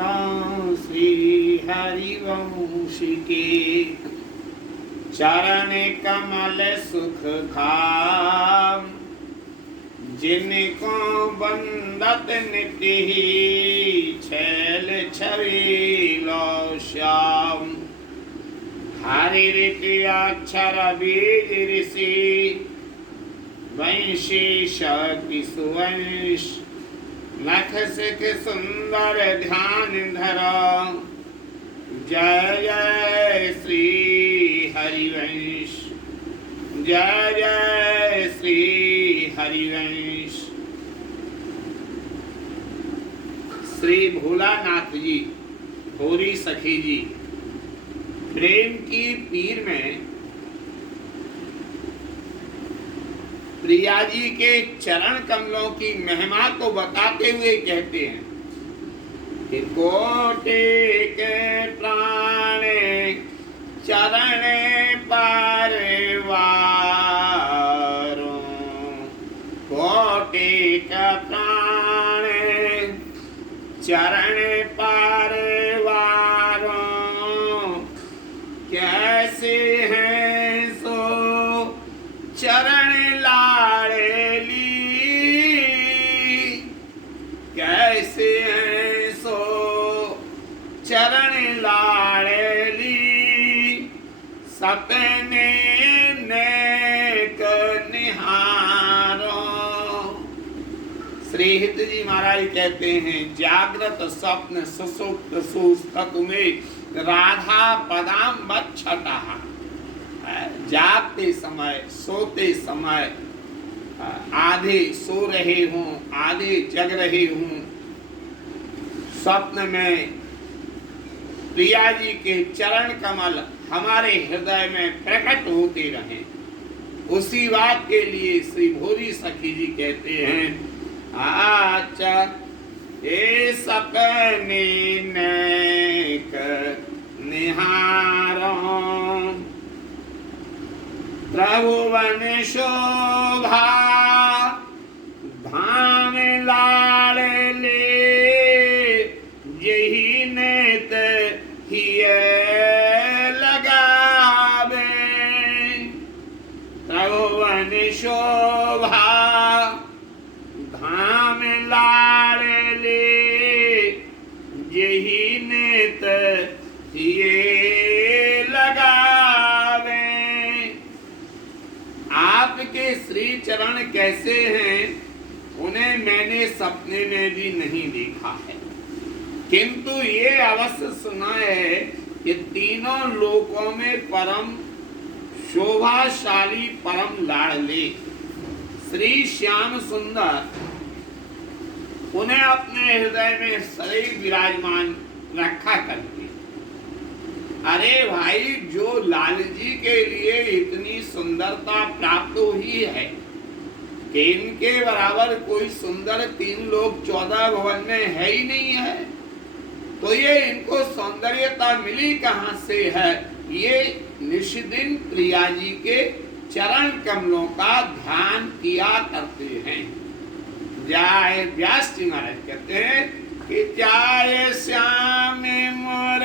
सुनो श्री हरिवंश के चरण कमल सुख खाम, जिनको बंदत नित्य ही छैल छवीलो श्याम। हरि ऋतु अक्षर बीज ऋषि वंशी शक्ति सुवंश, नख सिख सुंदर ध्यान धरो, जय जय श्री हरिवंश, जय जय श्री हरिवंश। श्री भोलानाथ जी, भोरी सखी जी, प्रेम की पीर में प्रिया जी के चरण कमलों की महिमा को बताते हुए कहते हैं कि कोटि के प्राण चरण परिवारों, कोटि का प्राण चरण परिवारों, कैसे हैं सो चरण लाड़ली, कैसे हैं सो चरण लाड़ली, सपने नेक निहारो। श्री हित जी महाराज कहते हैं, जागृत स्वप्न सुसुप्त सुस्तक में राधा पदाम बच्छटा। जागते समय, सोते समय, आधे सो रहे हूँ, आधे जग रहे हूँ, स्वप्न में प्रिया जी के चरण कमल हमारे हृदय में प्रकट होते रहे। उसी बात के लिए श्री भोरी सखी जी कहते हैं, आचा ए सपने नेक निहारों, प्रभुवन शोभा धाम लाड़ले, यही नेत हिय लगावे। प्रभुवन शोभा धाम लाड़ले, यही नेत हिय लगावे। आपके श्री चरण कैसे हैं, उन्हें मैंने सपने में भी नहीं देखा है, किंतु ये अवश्य सुना है कि तीनों लोकों में परम शोभाशाली परम लाडले श्री श्याम सुंदर उन्हें अपने हृदय में सदैव विराजमान रखा करते। अरे भाई, जो लाल जी के लिए इतनी सुंदरता प्राप्त हुई है कि इनके बराबर कोई सुंदर 3 लोक 14 भवन में है ही नहीं है, तो ये इनको सौंदर्यता मिली कहां से है? ये निष्दिन प्रिया जी के चरण कमलों का ध्यान किया करते हैं। जाय व्यास जी महाराज कहते हैं कि जाय श्याम मोर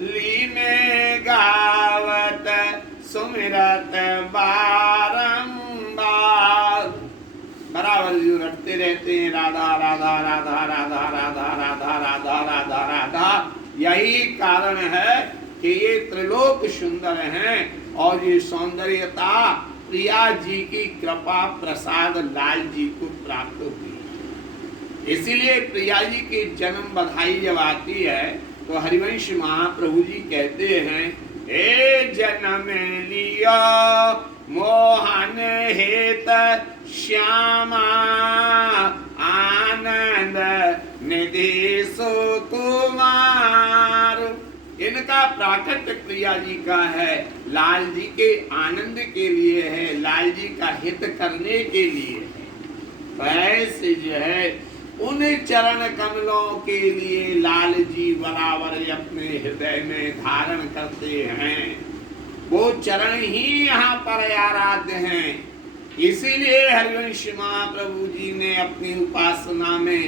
लीने गावत सुमिरत बारंबार। बराबर जो रटते रहते हैं, राधा राधा राधा राधा राधा राधा राधा राधा राधा। यही कारण है कि ये त्रिलोक सुंदर हैं और ये सौंदर्यता प्रिया जी की कृपा प्रसाद लाल जी को प्राप्त हुई है। इसीलिए प्रिया जी की जन्म बधाई जब आती है तो हरिवंश महाप्रभु जी कहते हैं, हे जन्म लिया मोहन हेत श्यामा, आनंद निधि सुकुमार। इनका प्राकट्य प्रिया जी का है, लाल जी के आनंद के लिए है, लाल जी का हित करने के लिए है। ऐसे जो है उन चरण कमलों के लिए लाल जी बराबर अपने हृदय में धारण करते हैं। वो चरण ही यहाँ पर आराध्य हैं। इसीलिए हरिवंश महाप्रभु जी ने अपनी उपासना में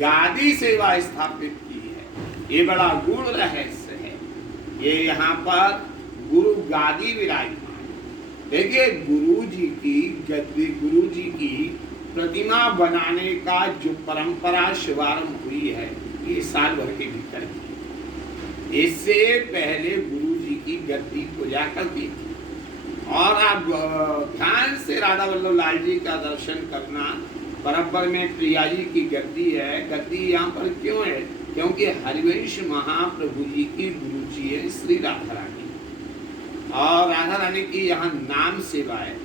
गादी सेवा स्थापित की है। ये बड़ा गूढ़ रहस्य है। ये यहाँ पर गुरु गादी विराजमान। देखिए गुरु जी की गद्दी, गुरु जी की प्रतिमा बनाने का जो परंपरा शुभारंभ हुई है ये साल भर के भीतर की। इससे पहले गुरु जी की गद्दी पूजा करती थी। और आप ध्यान से राधा वल्लभ लाल जी का दर्शन करना। बराबर में प्रिया जी की गद्दी है। गद्दी यहाँ पर क्यों है? क्योंकि हरिवंश महाप्रभु जी की गुरु जी है श्री राधा रानी, और राधा रानी की यहाँ नाम सेवा है।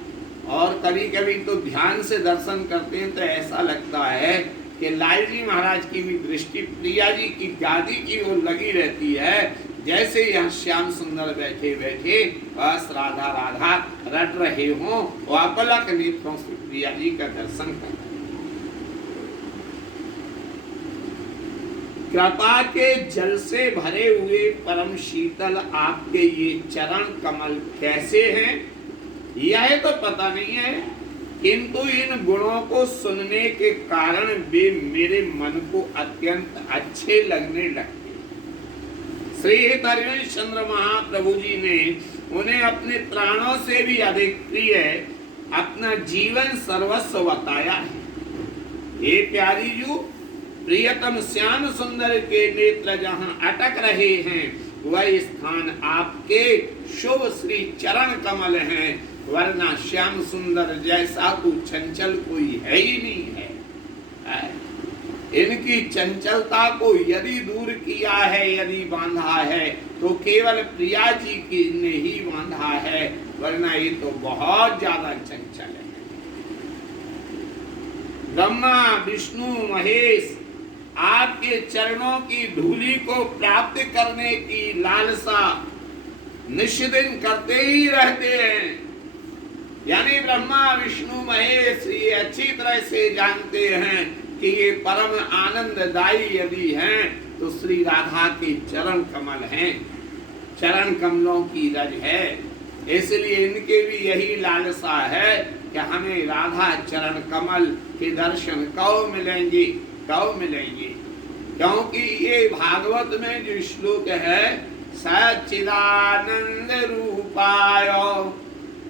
और कभी कभी तो ध्यान से दर्शन करते हैं तो ऐसा लगता है कि लाल जी महाराज की भी दृष्टि प्रिया जी की गादी की ओर लगी रहती है। जैसे यहाँ श्याम सुंदर बैठे बैठे बस राधा राधा रट रहे हों, वापलक नेत्रों से प्रिया जी का दर्शन कर। कृपा के जल से भरे हुए परम शीतल आपके ये चरण कमल कैसे हैं यह तो पता नहीं है, किंतु इन गुणों को सुनने के कारण वे मेरे मन को अत्यंत अच्छे लगने लगते। श्री हरिवंश चंद्र महाप्रभु जी ने उन्हें अपने प्राणों से भी अधिक प्रिय अपना जीवन सर्वस्व बताया है। हे प्यारी जू, प्रियतम श्याम सुंदर के नेत्र जहां अटक रहे हैं वह स्थान आपके शुभ श्री चरण कमल हैं, वरना श्याम सुंदर जैसा तो चंचल कोई है ही नहीं है। इनकी चंचलता को यदि दूर किया है, यदि बांधा है तो केवल प्रिया जी की ने ही बांधा है, वरना ये तो बहुत ज्यादा चंचल है। ब्रह्मा विष्णु महेश आपके चरणों की धूली को प्राप्त करने की लालसा निश्चित करते ही रहते हैं। यानी ब्रह्मा विष्णु महेश ये अच्छी तरह से जानते हैं कि ये परम आनंददायी यदि हैं तो श्री राधा के चरण कमल हैं, चरण कमलों की रज है। इसलिए इनके भी यही लालसा है कि हमें राधा चरण कमल के दर्शन कब मिलेंगे, कब मिलेंगे। क्योंकि ये भागवत में जो श्लोक है, सच्चिदानंद रूपाय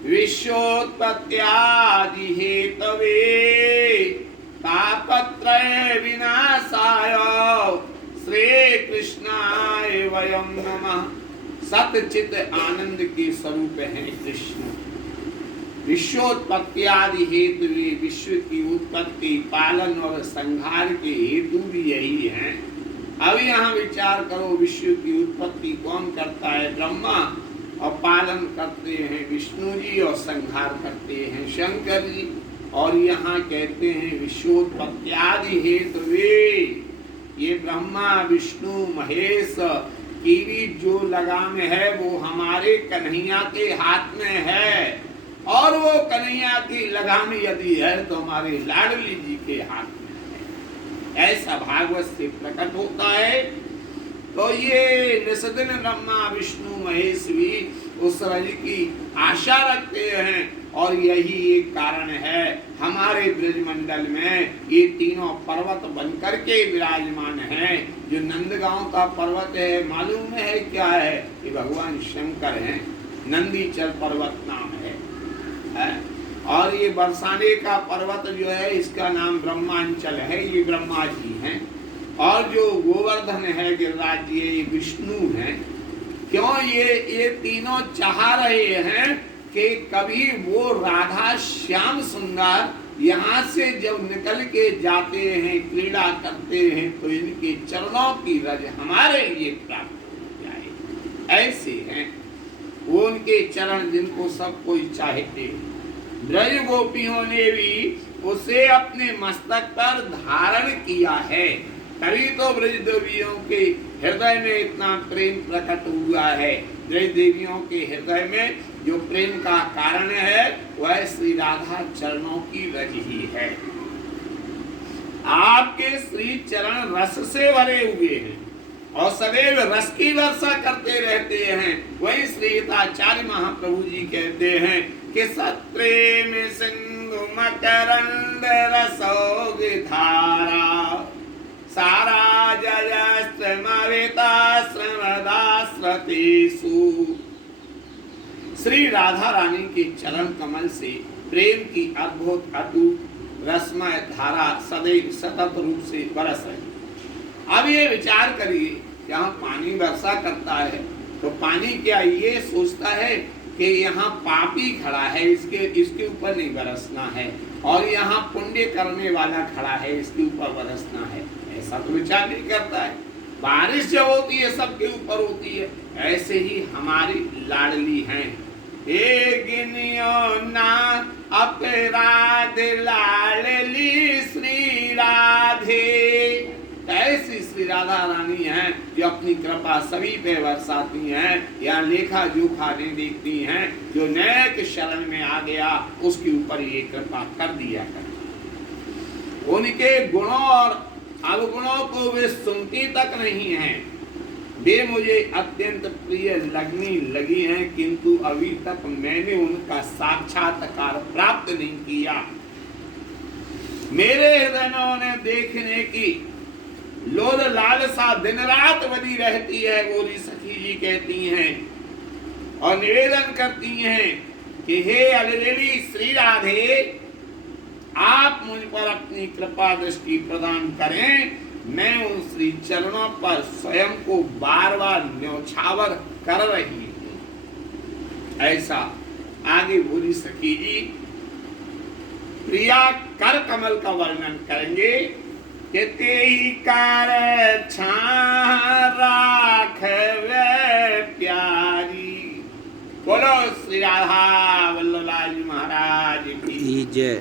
विश्वोत्पत्त्यादि हेतवे तापत्रय विनाशाय श्री कृष्णाय वयं नमः। सतचित आनंद के स्वरूप हैं कृष्ण। विश्वोत्पत्त्यादि हेतु, विश्व की उत्पत्ति पालन और संहार के हेतु भी यही हैं। अब यहाँ विचार करो, विश्व की उत्पत्ति कौन करता है? ब्रह्मा, और पालन करते हैं विष्णु जी, और संहार करते हैं शंकर जी। और यहाँ कहते हैं विश्वोत्पत्त्यादि हेतुवे, ये ब्रह्मा विष्णु महेश की भी जो लगाम है वो हमारे कन्हैया के हाथ में है, और वो कन्हैया की लगाम यदि है तो हमारे लाडली जी के हाथ में है। ऐसा भागवत से प्रकट होता है। तो ये निस्दिन ब्रह्मा विष्णु महेश भी उस रज की आशा रखते हैं, और यही एक कारण है हमारे ब्रजमंडल में ये तीनों पर्वत बनकर के विराजमान हैं। जो नंदगांव का पर्वत है मालूम है क्या है? ये भगवान शंकर हैं, नंदीचल पर्वत नाम है। और ये बरसाने का पर्वत जो है इसका नाम ब्रह्मांचल है, ये ब्रह्मा जी हैं। और जो गोवर्धन है गिरिराज जी, ये विष्णु हैं। क्यों? ये तीनों चाह रहे हैं कि कभी वो राधा श्याम सुंदर यहाँ से जब निकल के जाते हैं, क्रीड़ा करते हैं, तो इनके चरणों की रज हमारे लिए प्राप्त हो जाए। ऐसे हैं वो उनके चरण जिनको सब कोई चाहते। ब्रज गोपियों ने भी उसे अपने मस्तक पर धारण किया है, तभी तो ब्रज देवियों के हृदय में इतना प्रेम प्रकट हुआ है। ब्रज देवियों के हृदय में जो प्रेम का कारण है वह श्री राधा चरणों की रज ही है। आपके श्री चरण रस से भरे हुए हैं और सदैव रस की वर्षा करते रहते हैं। वही श्री हिताचार्य महाप्रभु जी कहते हैं कि सत्रे में सिंधु मकरंद रसोग धारा सारा जयस्त्रमवेता श्रमदास्रतेषु। श्री राधा रानी के चरण कमल से प्रेम की अद्भुत अटूट रसमय धारा सदैव सतत रूप से बरस रही। अब ये विचार करिए, यहाँ पानी वर्षा करता है तो पानी क्या ये सोचता है कि यहाँ पापी खड़ा है, इसके ऊपर नहीं बरसना है, और यहाँ पुण्य करने वाला खड़ा है, इसके ऊपर बरसना है, ऐसा तो विचार नहीं करता है। बारिश जो होती है सबके ऊपर होती है, ऐसे ही हमारी लाडली हैं। ना अपराध लाडली श्री राधे, ऐसी श्री राधा रानी हैं जो अपनी कृपा सभी पे बरसाती हैं, या लेखा जोखा नहीं देखती हैं। जो नेक शरण में आ गया उसके ऊपर ये कृपा कर दिया करती। उनके गुणों और अवगुणों को वे सुनती तक नहीं हैं। वे मुझे अत्यंत प्रिय लगनी लगी हैं, किंतु अभी तक मैंने उनका साक्षात्कार प्राप्त नहीं किया। मेरे हृदय में उन्हें देखने की लोभ लालसा दिन रात बनी रहती है। बोली सखी जी कहती हैं और निवेदन करती हैं कि हे अलवेली श्री राधे, आप मुझ पर अपनी कृपा दृष्टि प्रदान करें। मैं उन श्री चरणों पर स्वयं को बार बार न्यौछावर कर रही हूँ। ऐसा आगे बोली सखी जी प्रिया कर कमल का वर्णन करेंगे कि तेहि कार राखवे प्यारी। बोलो श्री राधा वल्लभ लाल महाराज की जय।